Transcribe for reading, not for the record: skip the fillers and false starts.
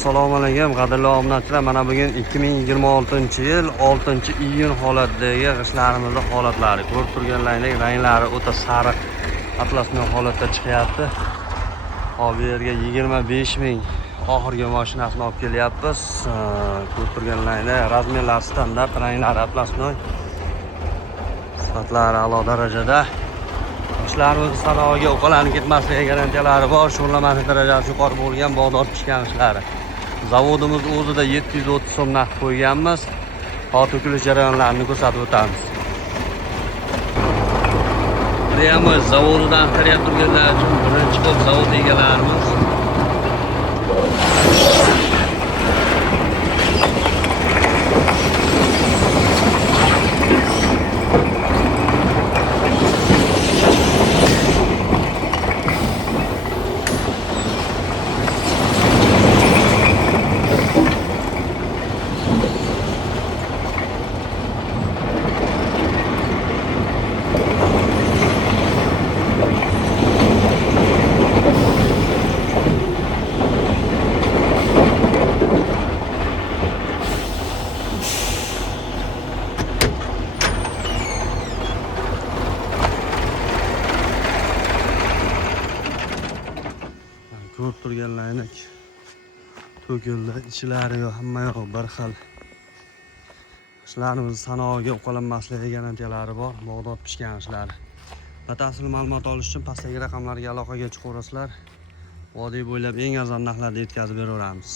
Assalomu alaykum qadrli obunachilar. Mana bugun 2026-yil 6-iyun holatdagi g'ishtlarimizning holatlari. Ko'rib turganlaringdek ranglari o'ta sariq atlasni holatda chiqyapti. Hop bu yerga 25 ming oxirgi mashinasini olib kelyapmiz. Ko'rib turganlaringdek razmerlar standart, ranglari atlasnoy. Sifatlari a'lo darajada. Ishlarimiz sanoatga uqalanib ketmasligi garantiyalari bor. Shug'ullanma darajasi yuqori bo'lgan bog'dor pishgan ishlari. Zavodimiz o'zida 730 so'm narx qo'yganmiz. Hozir to'kilish jarayonlarini ko'rsatib o'tamiz. Deyamiz, zavodidan kirib turganlar uchun birinchi bo'lib zavod egalarimiz ko'rib turganlaringiz to'kildi, ichlari yo'q, hamma yo'q bir xil. Ishlarimiz sanoatga uqalanmasligi garantiyalari bor, bog'dod pishgan ishlar. Batafsil ma'lumot olish uchun pastdagi raqamlarga aloqaga chiqaverasizlar. Vodiy bo'ylab eng arzon narxlarda yetkazib beraveramiz.